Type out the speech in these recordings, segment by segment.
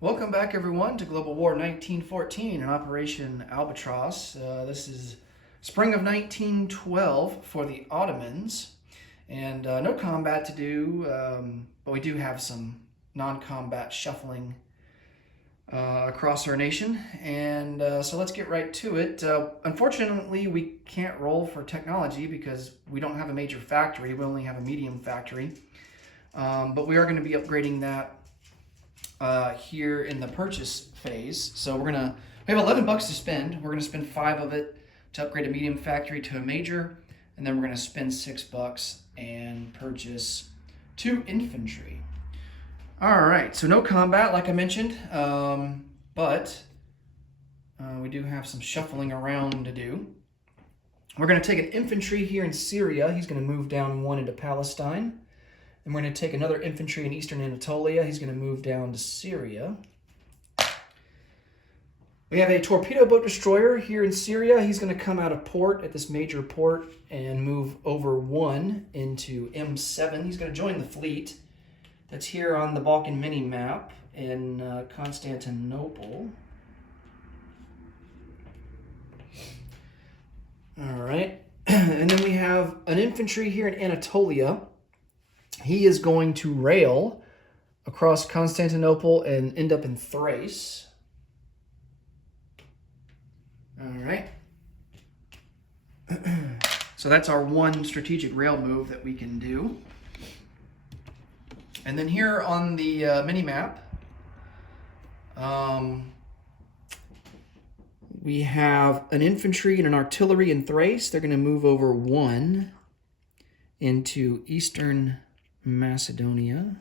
Welcome back, everyone, to Global War 1914 and Operation Albatross. This is spring of 1912 for the Ottomans, and no combat to do, but we do have some non-combat shuffling across our nation, and so let's get right to it. Unfortunately, we can't roll for technology because we don't have a major factory. We only have a medium factory, but we are going to be upgrading that here in the purchase phase. So we have $11 to spend. We're gonna spend 5 of it to upgrade a medium factory to a major, and then we're gonna spend $6 and purchase 2 infantry. All right, so no combat, like I mentioned, but we do have some shuffling around to do. We're gonna take an infantry here in Syria. He's gonna move down 1 into Palestine. And we're going to take another infantry in eastern Anatolia. He's going to move down to Syria. We have a torpedo boat destroyer here in Syria. He's going to come out of port at this major port and move over 1 into M7. He's going to join the fleet that's here on the Balkan mini-map in Constantinople. All right. And then we have an infantry here in Anatolia. He is going to rail across Constantinople and end up in Thrace. All right. So that's our one strategic rail move that we can do. And then here on the mini-map, we have an infantry and an artillery in Thrace. They're going to move over 1 into eastern Macedonia,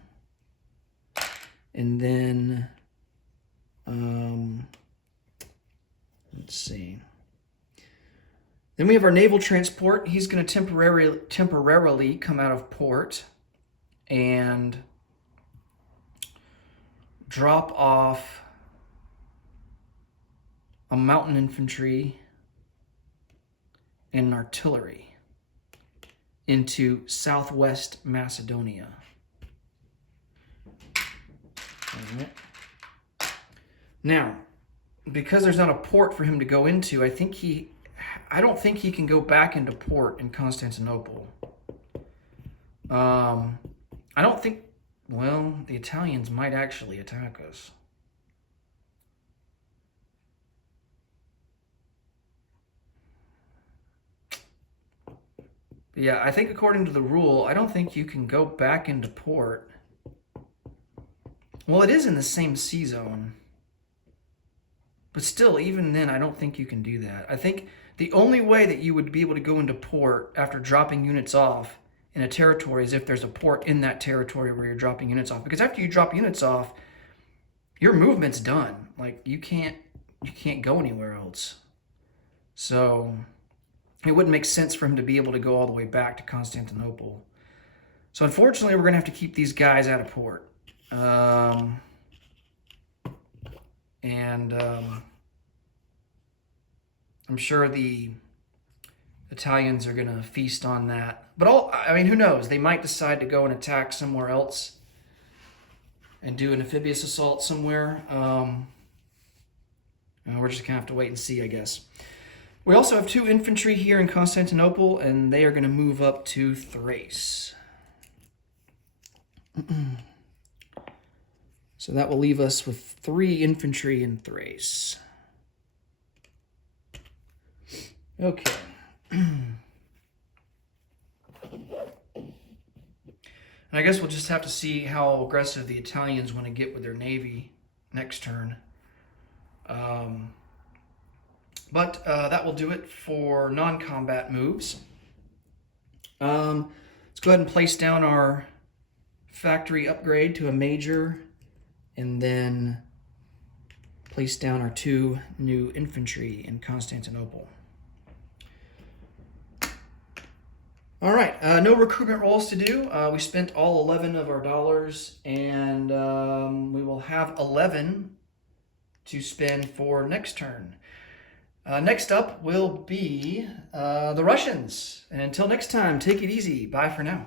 and then let's see. Then we have our naval transport. He's going to temporarily come out of port and drop off a mountain infantry and an artillery into southwest Macedonia. Right. Now, because there's not a port for him to go into, I don't think he can go back into port in Constantinople. I don't think, well, the Italians might actually attack us. Yeah, I think according to the rule, I don't think you can go back into port. Well, it is in the same sea zone. But still, even then, I don't think you can do that. I think the only way that you would be able to go into port after dropping units off in a territory is if there's a port in that territory where you're dropping units off. Because after you drop units off, your movement's done. Like, you can't go anywhere else. So it wouldn't make sense for him to be able to go all the way back to Constantinople. So unfortunately, we're going to have to keep these guys out of port. I'm sure the Italians are going to feast on that. But who knows? They might decide to go and attack somewhere else and do an amphibious assault somewhere. We're just going to have to wait and see, I guess. We also have 2 infantry here in Constantinople, and they are going to move up to Thrace. So that will leave us with 3 infantry in Thrace. Okay. And I guess we'll just have to see how aggressive the Italians want to get with their navy next turn. But that will do it for non-combat moves. Let's go ahead and place down our factory upgrade to a major, and then place down our 2 new infantry in Constantinople. All right, no recruitment rolls to do. We spent all 11 of our dollars, and we will have 11 to spend for next turn. Next up will be the Russians. And until next time, take it easy. Bye for now.